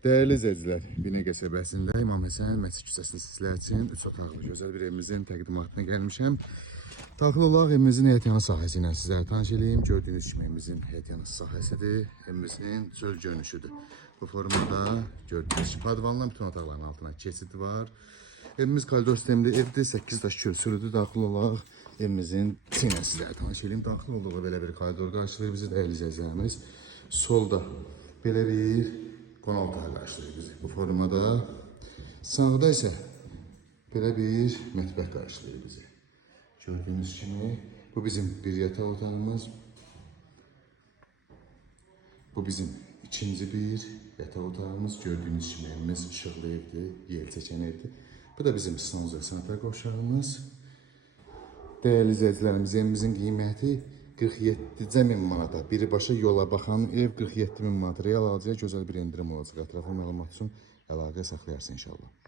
Değerli izləyicilər, Binə qəsəbəsində İmam Həsən Məscid küçəsində sizlər üçün 3 otaqlı gözəl bir evimizin təqdimatına gəlmişəm. Daxil olaraq evimizin həyətyanı sahəsi ilə sizlərə tanış edeyim. Gördüyünüz kimi evimizin həyətyanı sahəsidir. Evimizin çöl görünüşüdür. Bu formada gördüyünüz kimi padvanla bütün otaqların altına keçid var. Evimiz koridor sistemli evdir. 8 daş kürsülüdür. Daxil olaraq evimizin içinə sizlərə tanış edeyim. Daxil olduğu belə bir koridor qarşılayır bizi dəyərli izləyicilərimiz. Solda belə bir qonaq otağı qarşılayır bizi bu formada. Sağda isə belə bir mətbəx qarşılayır bizi. Gördüyünüz kimi bu bizim bir yataq otağımız. Bu bizim ikinci bir yataq otağımız. Gördüyünüz kimi evimiz işıqlı evdir, yer çəkən evdir. Bu da bizim sanuzə sanitar qovşağımız. Değerli izləyicilərimiz, evimizin qiyməti 47 min manata. Birbaşa yola baxan ev 47 min manat. Real alıcıya gözəl bir endirim olacaq. Ətraflı məlumat üçün əlaqə saxlayarsın inşallah.